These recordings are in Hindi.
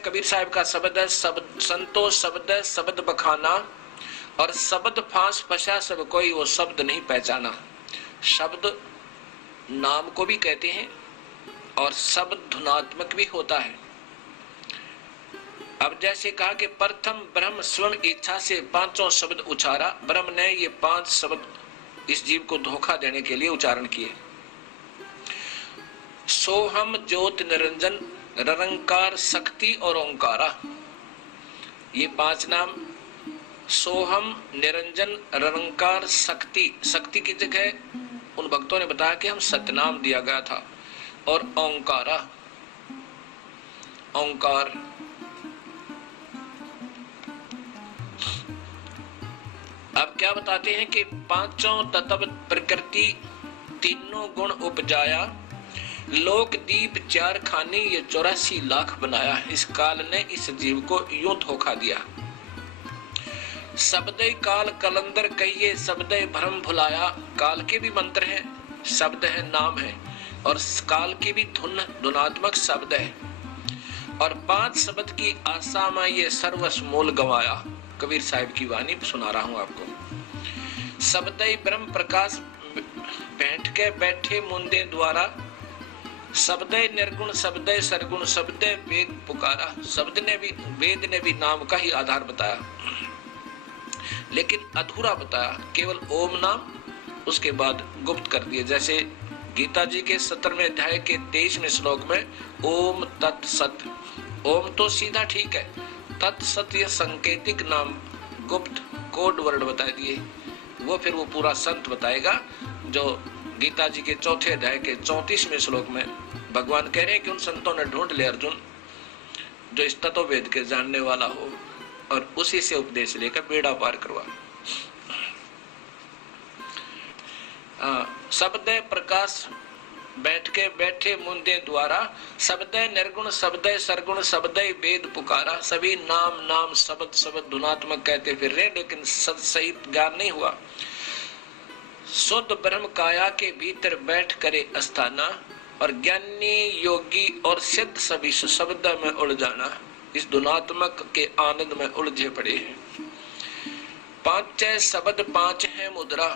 कबीर साहब का शब्द है, शब्द संतोष शब्द है, शब्द बखाना, और शब्द फांस फंसा सब कोई, वो शब्द नहीं पहचाना। शब्द नाम को भी कहते हैं और शब्द धुनात्मक भी होता है। अब जैसे कहा कि प्रथम ब्रह्म स्वयं इच्छा से पांचों शब्द उचारा, ब्रह्म ने ये 5 शब्द इस जीव को धोखा देने के लिए उच्चारण किए। सोहम ज्योत निरंजन निरंकार शक्ति और ओंकारा, ये 5 नाम। सोहम निरंजन निरंकार शक्ति, शक्ति की जगह उन भक्तों ने बताया कि हम सतनाम दिया गया था, और ओंकारा, ओंकार। अब क्या बताते हैं कि पांचों तत्व प्रकृति तीनों गुण उपजाया, लोक दीप 4 खाने ये 84 लाख बनाया। इस काल ने इस जीव को यूं धोखा दिया। शब्दय काल कलंदर कहिए, शब्दय भ्रम भुलाया। काल के भी मंत्र हैं, शब्द है, नाम है, और काल की भी धुनात्मक शब्द है। और 5 शब्द की आशा में ये सर्वस्व मोल गंवाया। कबीर साहब की वाणी सुना रहा हूं आपको। शब्दय ब्रह्म प्रकाश बैठ के बैठे मुंदे द्वारा, शब्दय निर्गुण शब्दय सरगुण शब्दय वेद पुकारा। शब्द ने भी, वेद ने भी नाम का ही आधार बताया, लेकिन अधूरा बताया, केवल ओम नाम, उसके बाद गुप्त कर दिए। जैसे गीता जी के 17वें अध्याय के 23वें श्लोक में ओम तत्सत, ओम तो सीधा ठीक है, तत्सत ये संकेतिक नाम, गुप्त कोड वर्ड बता दिए। वो फिर वो पूरा संत बताएगा, जो गीता जी के 4थे अध्याय के 34वें श्लोक में भगवान कह रहे हैं कि उन संतों ने ढूंढ ले अर्जुन जो इस तत्व वेद के जानने वाला हो, और उसी से उपदेश लेकर बेड़ा पार करवा। शब्दय प्रकाश बैठ के बैठे मुंदे द्वारा, शब्दय निर्गुण शब्दय सरगुण शब्दय वेद पुकारा। सभी नाम नाम शब्द शब्द धुनात्मक कहते फिर रहे, लेकिन सही ज्ञान नहीं हुआ। शुद्ध ब्रह्म काया के भीतर बैठ करे अस्थाना, और ज्ञानी योगी और सिद्ध सभी शब्द में उलझाना। इस धुनात्मक के आनंद में उलझे पड़े हैं। 5 शब्द 5 है मुद्रा,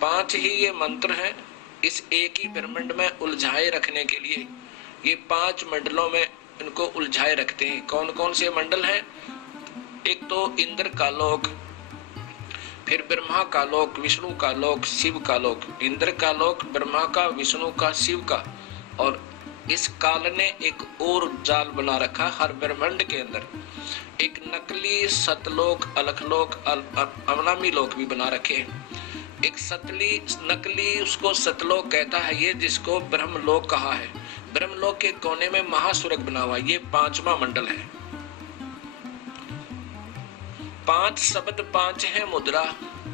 5 ही ये मंत्र हैं इस एक ही ब्रह्मांड में उलझाए रखने के लिए। ये 5 मंडलों में इनको उलझाए रखते हैं। कौन कौन से मंडल हैं? एक तो इंद्र का लोक, फिर ब्रह्मा का लोक, विष्णु का लोक, शिव का लोक। इंद्र का लोक, ब्रह्मा का, विष्णु का, शिव का। और इस काल ने एक और जाल बना रखा हर ब्रह्मांड के अंदर। एक नकली सतलोक, अलखलोक, अवनामी लोक भी बना रखे। एक नकली उसको सतलोक कहता है, ये जिसको ब्रह्मलोक कहा है। ब्रह्मलोक के कोने में महासुरग बना हुआ, ये 5वां मंडल है। 5 शब्द 5 है मुद्रा,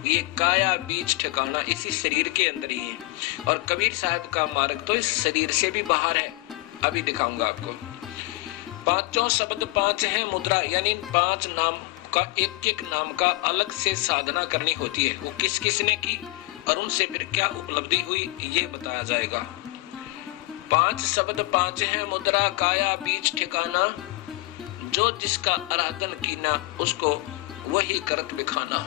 ये काया बीच ठिकाना इसी शरीर के अंदर ही है। और कबीर साहब का मार्ग तो इस शरीर से भी बाहर है, अभी दिखाऊंगा आपको। 5 शब्द 5 है मुद्रा, यानी 5 नाम का एक नाम का अलग से साधना करनी होती है। वो किस किस ने की और उनसे फिर क्या उपलब्धि हुई, ये बताया जाएगा। 5 शब्द 5 है मुद्रा, काया बीच ठिकाना, जो जिसका आराधन कीना उसको वही करत बिखाना।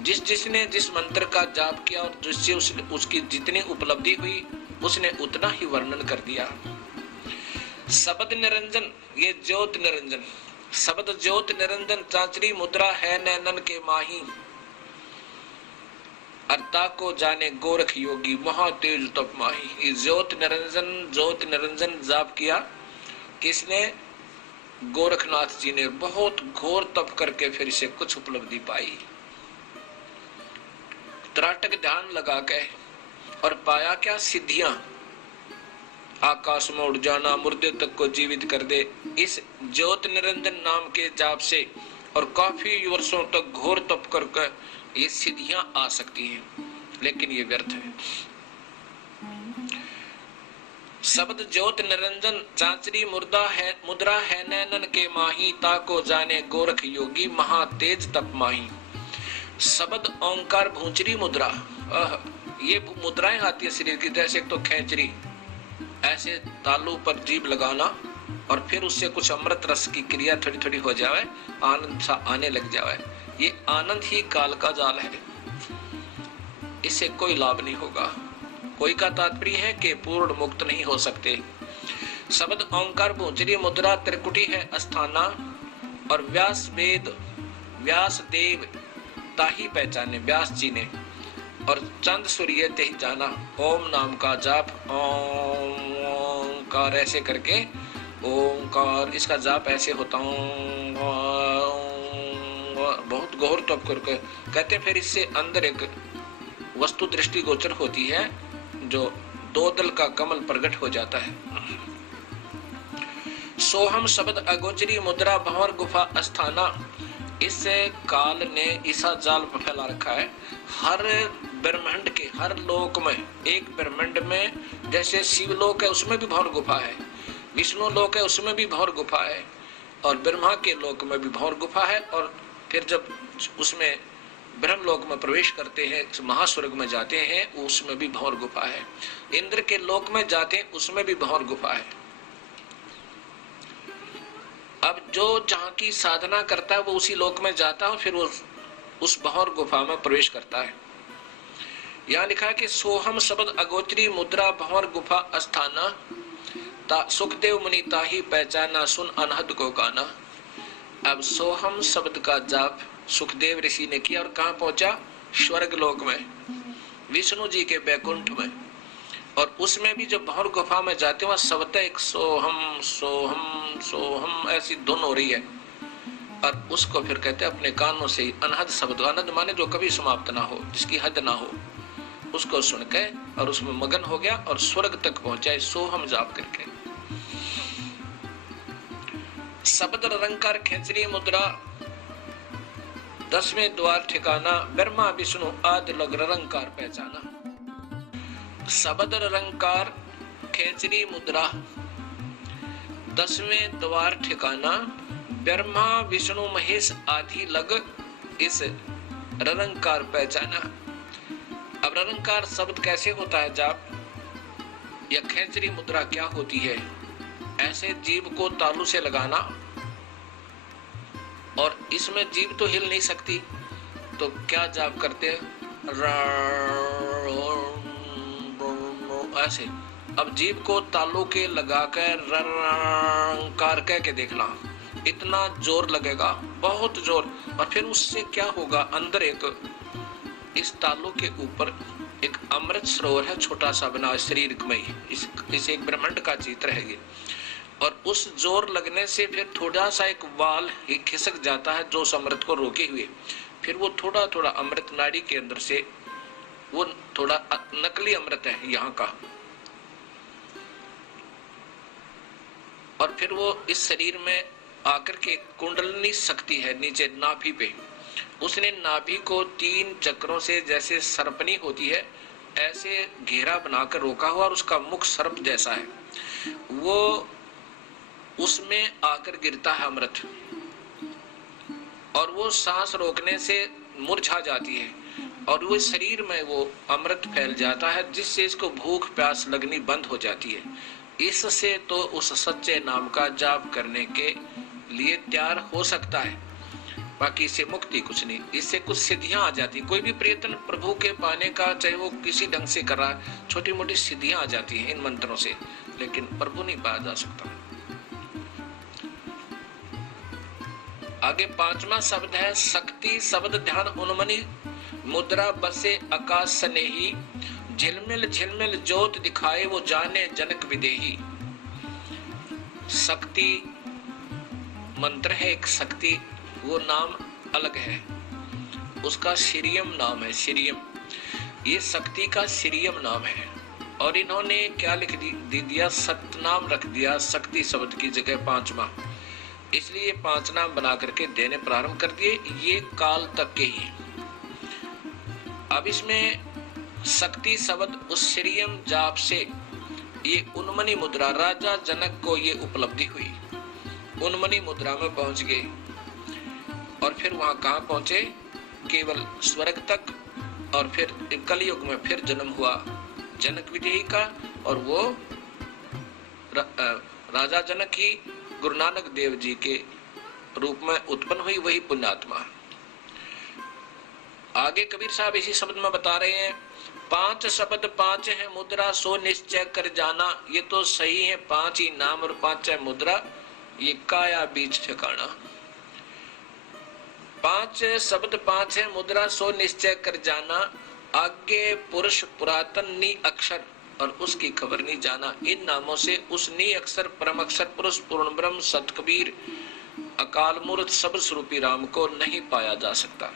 जिसने जिस मंत्र का जाप किया और जिससे उसकी जितनी उपलब्धि हुई उसने उतना ही वर्णन कर दिया। शब्द निरंजन, ये ज्योत निरंजन, शब्द ज्योत निरंजन चांचरी मुद्रा है नैनन के माही, अर्ता को जाने गोरख योगी महा तेज तप माही। ज्योत निरंजन जाप किया किसने? गोरखनाथ जी ने बहुत घोर तप करके फिर से कुछ उपलब्धि पाई। त्राटक ध्यान लगा के और पाया क्या? सिद्धियां। आकाश में उड़ जाना, मुर्दे तक को जीवित कर दे इस ज्योत निरंजन नाम के जाप से। और काफी वर्षों तक घोर तप करके ये सिद्धियां आ सकती हैं, लेकिन ये व्यर्थ है। शब्द ज्योत निरंजन चांचरी मुद्रा है नैनन के माही, ताको जाने गोरख योगी महा तेज तप माही। शब्द ओंकार भूंचरी मुद्रा, ये मुद्राएं आती है शरीर की, जैसे तो खेचरी, ऐसे तालू पर जीभ लगाना और फिर उससे कुछ अमृत रस की क्रिया थोड़ी थोड़ी हो जाए, आनंद सा आने लग जाए। ये आनंद ही काल का जाल है, इससे कोई लाभ नहीं होगा। कोई का तात्पर्य है कि पूर्ण मुक्त नहीं हो सकते। शब्द ओंकार भूंजरी मुद्रा त्रिकुटी है अस्थाना, और व्यास वेद व्यास देव ताही पहचाने, व्यास जी ने, और चंद सूर्य ते ही जाना। ओम नाम का जाप, ओंकार ऐसे करके, ओंकार इसका जाप ऐसे होता हूँ, बहुत गौर तप करके कहते। फिर इससे अंदर एक वस्तु दृष्टि गोचर होती है, जो दो दल का कमल प्रकट हो जाता है। सोहम शब्द अगोचरी मुद्रा भंवर गुफा अस्थाना, इस काल ने ईसा जाल फैला रखा है हर ब्रह्मांड के हर लोक में। एक ब्रह्मांड में जैसे शिवलोक है उसमें भी भंवर गुफा है, विष्णु लोक है उसमें भी भंवर गुफा है, और ब्रह्मा के लोक में भी भंवर गुफा है। और फिर जब उसमें ब्रह्म लोक में प्रवेश करते हैं, महास्वर्ग में जाते हैं, उसमें भी भंवर गुफा है। इंद्र के लोक में जाते हैं, उसमें भी भंवर गुफा है। अब जो जहाँ की साधना करता है वो उसी लोक में जाता है, फिर वो उस भंवर गुफा में प्रवेश करता है। यहाँ लिखा है कि सोहम शब्द अगोचरी मुद्रा भंवर गुफा अस्थाना, सुखदेव मुनि ताही पहचाना, सुन अनहद को गाना। अब सोहम शब्द का जाप सुखदेव ऋषि ने किया और कहाँ पहुंचा? स्वर्ग लोक में, विष्णु जी के बैकुंठ में। और उसमें भी जब भंवर गुफा में जाते हैं, वहां शब्द एक सोहम सोहम सोहम ऐसी धुन हो रही है, और उसको फिर कहते हैं अपने कानों से ही अनहद शब्द, अनहद माने जो कभी समाप्त ना हो, जिसकी हद ना हो, उसको सुन के और उसमें मगन हो गया और स्वर्ग तक पहुंचा सोहम जाप करके। शब्द रंकार खेचरी मुद्रा 10वें द्वार ठिकाना, ब्रह्मा विष्णु आदि लोग रंकार पहचाना। शब्द रंकार खेचरी मुद्रा 10वें द्वार ठिकाना, ब्रह्मा विष्णु महेश आदि लग इस रंकार पहचाना। अब रंकार शब्द कैसे होता है जाप, या खेचरी मुद्रा क्या होती है? ऐसे जीव को तालू से लगाना, और इसमें जीव तो हिल नहीं सकती, तो क्या जाप करते हैं? ऐसे। अब जीव को तालू के लगाकर रंकार कह के देखना, इतना जोर लगेगा, बहुत जोर। और फिर उससे क्या होगा? अंदर एक इस तालू के ऊपर एक अमृत सरोवर है, छोटा सा बना शरीर में ही, इस एक ब्रह्मांड का चित्र है ये। और उस जोर लगने से फिर थोड़ा सा एक वाल खिसक जाता है जो उस अमृत को रोके हुए, फिर वो थोड़ा थोड़ा अमृत नाड़ी के अंदर से, वो थोड़ा नकली अमृत है यहाँ का, और फिर वो इस शरीर में आकर के कुंडलनी शक्ति है नीचे नाभि पे, उसने नाभि को 3 चक्रों से जैसे सर्पनी होती है ऐसे घेरा बनाकर रोका हुआ, और उसका मुख सर्प जैसा है, वो उसमें आकर गिरता है अमृत, और वो सांस रोकने से मुरझा जाती है, और वो शरीर में वो अमृत फैल जाता है, जिससे इसको भूख प्यास लगनी बंद हो जाती है। इससे तो उस सच्चे नाम का जाप करने के लिए तैयार हो सकता है, बाकी इससे मुक्ति कुछ नहीं। इससे कुछ सिद्धियां आ जाती, कोई भी प्रयत्न प्रभु के पाने का चाहे वो किसी ढंग से कर रहा है, छोटी मोटी सिद्धियां आ जाती हैं इन मंत्रों से, लेकिन प्रभु नहीं पाया जा सकता। आगे 5वां शब्द है शक्ति शब्द ध्यान उन्मनी मुद्रा बसे आकाश स्नेही, झिलमिल झिलमिल ज्योत दिखाए वो जाने जनक विदेही। शक्ति मंत्र है एक, शक्ति वो नाम अलग है, उसका श्रीयम नाम है, श्रीयम, ये शक्ति का श्रीयम नाम है। और इन्होंने क्या लिख दिया? सतनाम रख दिया शक्ति शब्द की जगह 5वां, इसलिए 5 नाम बना करके देने प्रारंभ कर दिए, ये काल तक के ही। अब इसमें शक्ति शब्द उस श्रीयम जाप से ये उन्मनी मुद्रा, राजा जनक को ये उपलब्धि हुई, उन्मनी मुद्रा में पहुंच गए, और फिर वहां कहां पहुंचे? केवल स्वर्ग तक। और फिर कलयुग में फिर जन्म हुआ जनक विदेही का, और वो राजा जनक ही गुरु नानक देव जी के रूप में उत्पन्न हुई वही पुण्यात्मा। आगे कबीर साहब इसी शब्द में बता रहे हैं, 5 शब्द 5 है मुद्रा सो निश्चय कर जाना। ये तो सही है, 5 ही नाम और 5 है मुद्रा, ये काया बीच ठिकाना। 5 शब्द 5 है मुद्रा सो निश्चय कर जाना, आगे पुरुष पुरातन नी अक्षर और उसकी खबर नहीं जाना। इन नामों से उस नी अक्षर परम अक्षर पुरुष पूर्ण ब्रह्म सत कबीर अकाल मूर्त सब स्वरूपी राम को नहीं पाया जा सकता।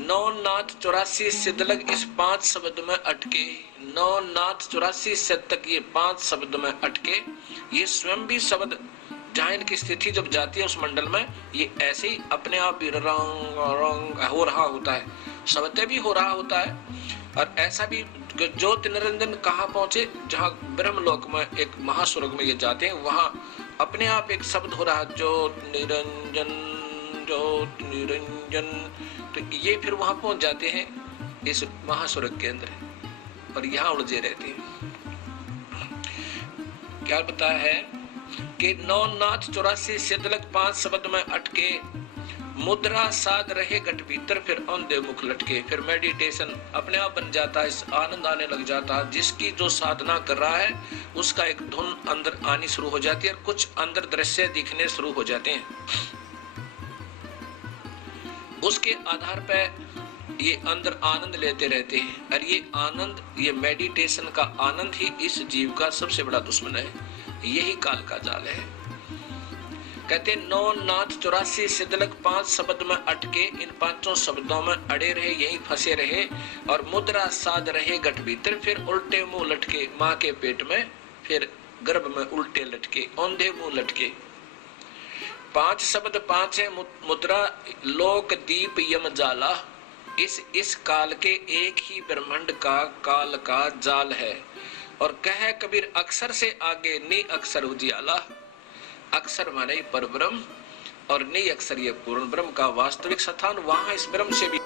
9 नाथ 84 सिद्धलग इस 5 शब्द में अटके, 9 नाथ 84 सिद्ध तक ये 5 शब्द में अटके। ये स्वयं भी शब्द जहाँ इनकी स्थिति जब जाती है उस मंडल में, ये ऐसे ही अपने आप भी रंग रंग हो रहा होता है, शब्द भी हो रहा होता है। और ऐसा भी ज्योति निरंजन कहाँ पहुंचे, जहाँ ब्रह्मलोक में एक महास्वर्ग में ये जाते हैं, वहां अपने आप एक शब्द हो रहा ज्योत निरंजन ज्योत निरंजन। तो ये फिर वहां पहुंच जाते हैं इस महास्वर्ग के अंदर और यहाँ उलझे रहते हैं। क्या बताया है कि 9 नाथ 84 सिद्धलग 5 शब्द में अटके, मुद्रा साध रहे घट भीतर फिर औंधे मुख लटके। फिर मेडिटेशन अपने आप बन जाता है, इस आनंद आने लग जाता है। जिसकी जो साधना कर रहा है उसका एक धुन अंदर आनी शुरू हो जाती है और कुछ अंदर दृश्य दिखने शुरू हो जाते हैं। उसके आधार पर ये अंदर आनंद लेते रहते हैं और ये आनंद, ये मेडिटेशन का आनंद ही इस जीव का सबसे बड़ा दुश्मन है। यही काल का जाल है। कहते 9 नाथ 84 सिद्धलग 5 शब्द में अटके, इन 5 शब्दों में अड़े रहे, यहीं फंसे रहे और मुद्रा साध रहे घट भीतर फिर उल्टे मुंह लटके, माँ के पेट में फिर गर्भ में उल्टे लटके, औंधे मुंह लटके। 5 शब्द 5 है मुद्रा लोक दीप यम जाला। इस काल के एक ही ब्रह्मांड का काल का जाल है। और कहे कबीर अक्षर से आगे नी अक्षर उजियाला। अक्षर माने परब्रह्म और नी अक्षर ये पूर्ण ब्रह्म का वास्तविक स्थान, वहां इस ब्रह्म से भी